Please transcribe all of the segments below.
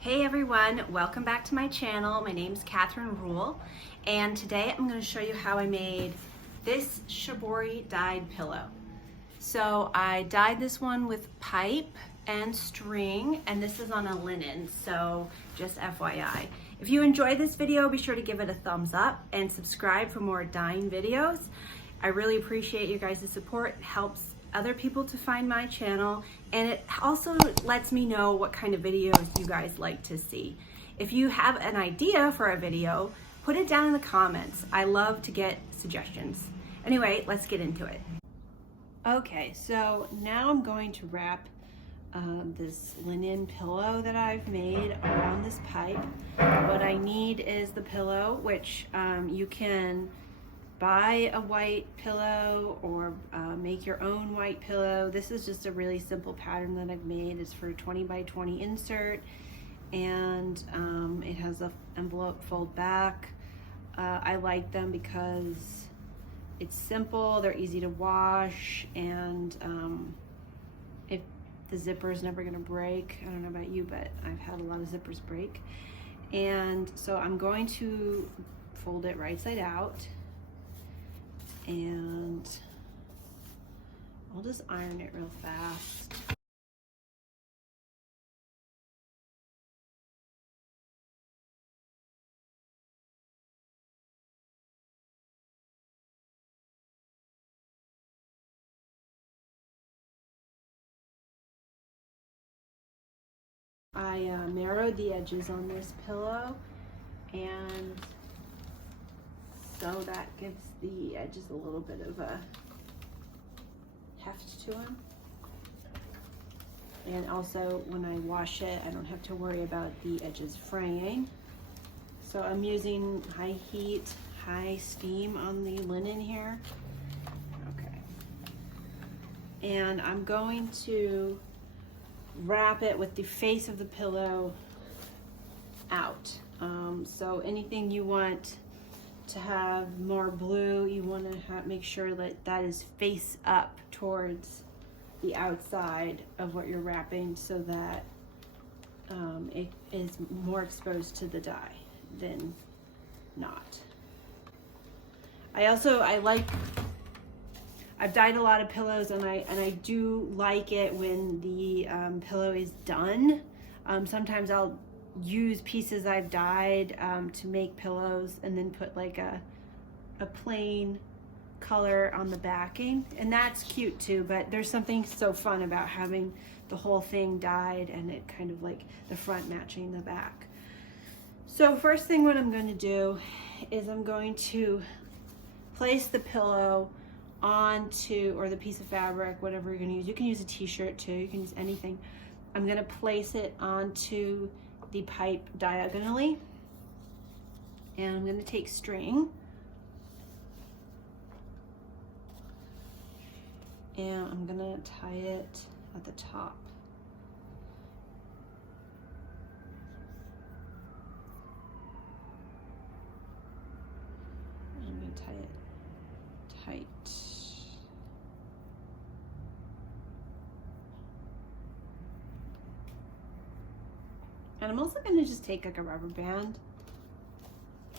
Hey everyone, welcome back to my channel. My name's Catherine Rule, and today I'm going to show you how I made this Shibori dyed pillow. So I dyed this one with pipe and string, and this is on a linen, so just FYI. If you enjoyed this video, be sure to give it a thumbs up and subscribe for more dyeing videos. I really appreciate you guys' support. It helps other people to find my channel, and it also lets me know what kind of videos you guys like to see. If you have an idea for a video, put it down in the comments. I love to get suggestions. Anyway, let's get into it. Okay, so now I'm going to wrap this linen pillow that I've made around this pipe. What I need is the pillow, which you can buy a white pillow or make your own white pillow. This is just a really simple pattern that I've made. It's for a 20 by 20 insert, and it has an envelope fold back. I like them because it's simple, they're easy to wash, and if the zipper is never gonna break. I don't know about you, but I've had a lot of zippers break. And so I'm going to fold it right side out, and I'll just iron it real fast. I narrowed the edges on this pillow, and so that gives the edges a little bit of a heft to them. And also when I wash it, I don't have to worry about the edges fraying. So I'm using high heat, high steam on the linen here. Okay. And I'm going to wrap it with the face of the pillow out. So anything you want to have more blue, you want to make sure that that is face up towards the outside of what you're wrapping, so that it is more exposed to the dye than not. I've dyed a lot of pillows, and I do like it when the pillow is done. Sometimes I'll use pieces I've dyed to make pillows, and then put like a plain color on the backing, and that's cute too. But there's something so fun about having the whole thing dyed and it kind of like the front matching the back. So first thing, what I'm going to do is I'm going to place the pillow onto, or the piece of fabric, whatever you're going to use. You can use a t-shirt too, you can use anything. I'm going to place it onto the pipe diagonally, and I'm going to take string, and I'm going to tie it at the top. I'm going to tie it tight. And I'm also going to just take like a rubber band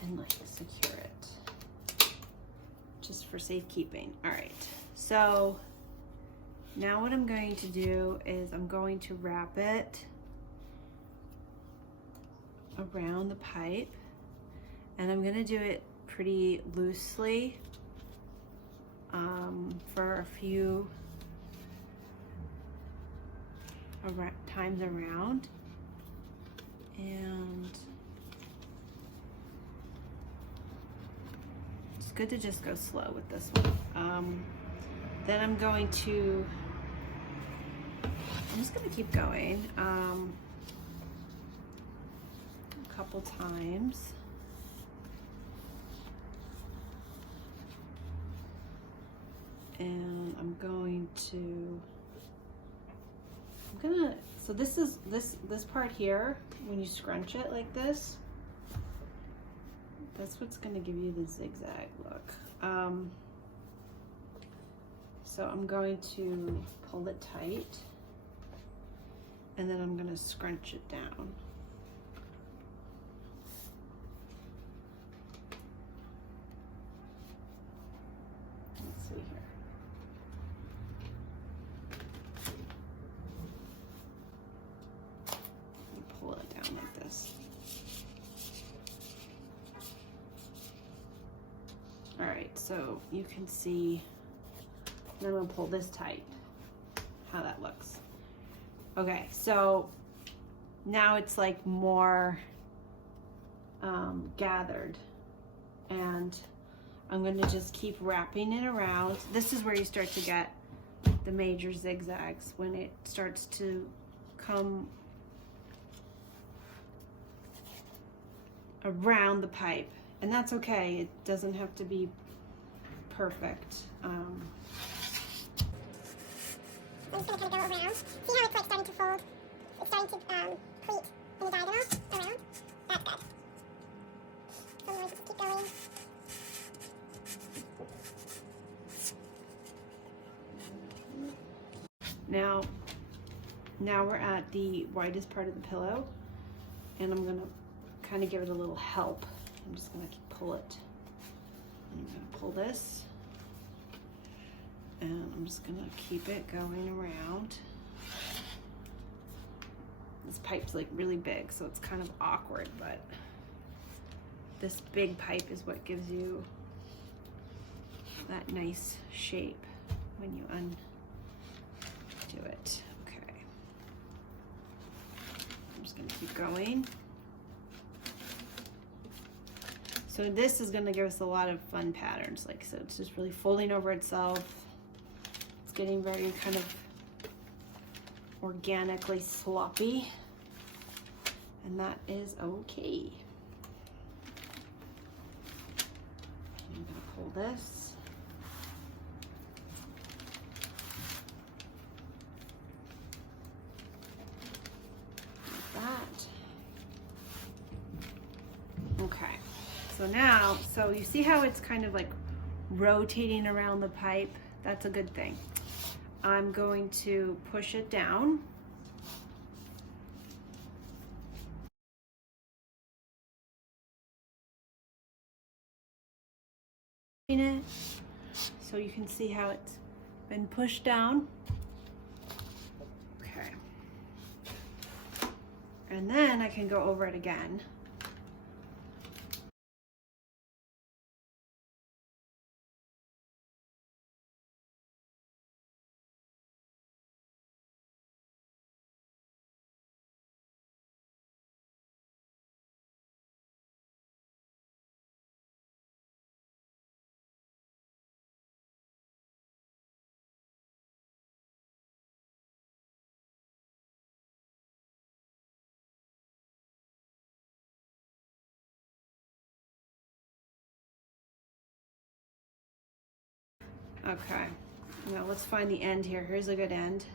and like secure it, just for safekeeping. All right, so now what I'm going to do is I'm going to wrap it around the pipe, and I'm going to do it pretty loosely for a few times around. And it's good to just go slow with this one. Then I'm just going to keep going a couple times. And so this is this part here, when you scrunch it like this, that's what's going to give you the zigzag look. So I'm going to pull it tight, and then I'm going to scrunch it down. so you can see, and I'm gonna pull this tight, how that looks. Okay, so now it's like more gathered, and I'm gonna just keep wrapping it around. This is where you start to get the major zigzags, when it starts to come around the pipe, and that's okay. It doesn't have to be perfect. I'm just going to kind of go around. See how it's like starting to fold? It's starting to pleat in the diagonal around? That's good. So I'm going to just keep going. Now we're at the widest part of the pillow, and I'm gonna kind of give it a little help. I'm just gonna pull it. I'm gonna pull this, and I'm just gonna keep it going around. This pipe's like really big, so it's kind of awkward, but this big pipe is what gives you that nice shape when you undo it. Okay. I'm just gonna keep going. So this is gonna give us a lot of fun patterns. Like, so it's just really folding over itself. It's getting very kind of organically sloppy, and that is okay. I'm gonna pull this. Like that. Okay. So now, so you see how it's kind of like rotating around the pipe? That's a good thing. I'm going to push it down. So you can see how it's been pushed down. Okay. And then I can go over it again. Okay, now let's find the end here. Here's a good end.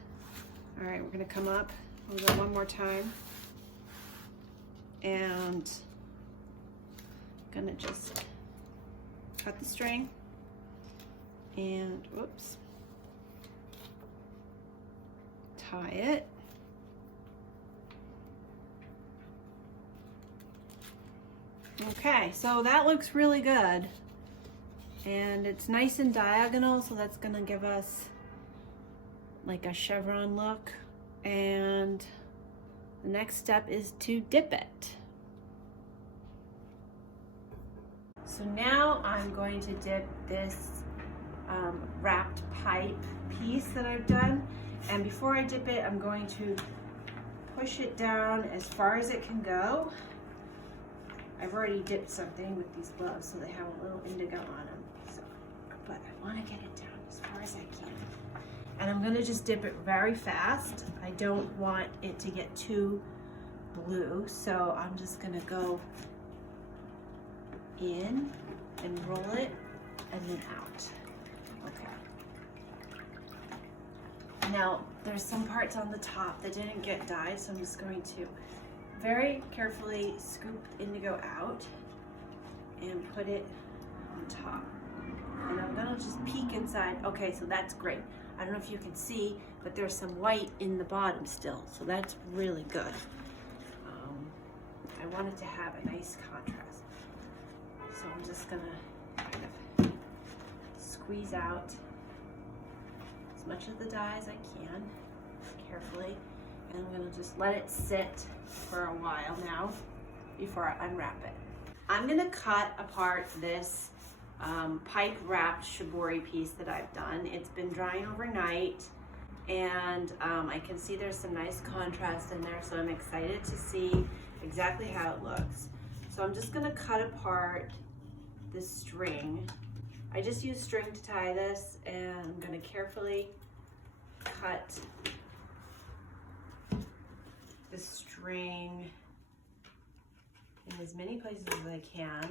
All right, we're gonna come up. We'll go one more time. And gonna just cut the string and, whoops, tie it. Okay, so that looks really good. And it's nice and diagonal, so that's gonna give us like a chevron look. And the next step is to dip it. So now I'm going to dip this wrapped pipe piece that I've done. And before I dip it, I'm going to push it down as far as it can go. I've already dipped something with these gloves, so they have a little indigo on them. But I want to get it down as far as I can. And I'm going to just dip it very fast. I don't want it to get too blue, so I'm just going to go in and roll it and then out. Okay. Now, there's some parts on the top that didn't get dyed, so I'm just going to very carefully scoop indigo out and put it on top. And I'm gonna just peek inside. Okay, so that's great. I don't know if you can see, but there's some white in the bottom still, so that's really good. I want it to have a nice contrast. So I'm just gonna kind of squeeze out as much of the dye as I can, carefully. And I'm gonna just let it sit for a while now before I unwrap it. I'm gonna cut apart this pipe wrapped shibori piece that I've done. It's been drying overnight, and I can see there's some nice contrast in there, so I'm excited to see exactly how it looks. So I'm just gonna cut apart this string. I just use string to tie this, and I'm gonna carefully cut the string in as many places as I can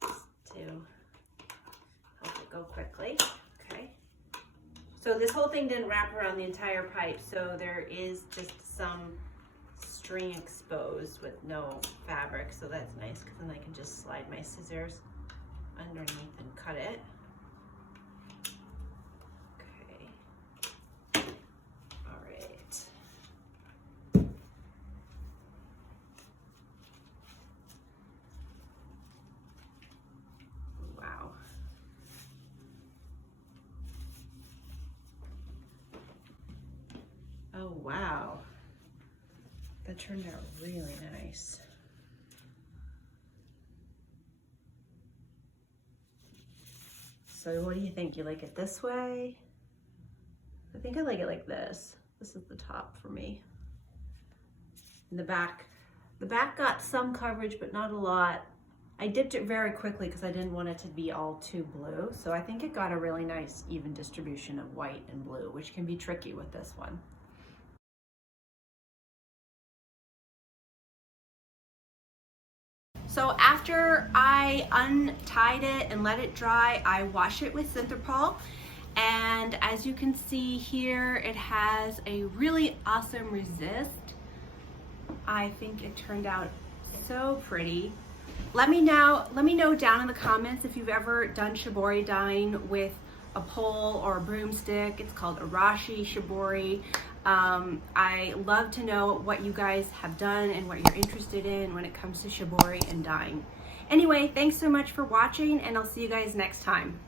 to help it go quickly. Okay. So this whole thing didn't wrap around the entire pipe, so there is just some string exposed with no fabric, so that's nice because then I can just slide my scissors underneath and cut it. Okay. All right. Wow. Oh, wow. That turned out really nice. So what do you think? You like it this way? I think I like it like this. This is the top for me. And the back got some coverage, but not a lot. I dipped it very quickly because I didn't want it to be all too blue. So I think it got a really nice even distribution of white and blue, which can be tricky with this one. So after I untied it and let it dry, I wash it with Synthropol. And as you can see here, it has a really awesome resist. I think it turned out so pretty. Let me know down in the comments if you've ever done shibori dyeing with a pole or a broomstick. It's called Arashi Shibori. I love to know what you guys have done and what you're interested in when it comes to shibori and dyeing. Anyway, thanks so much for watching, and I'll see you guys next time.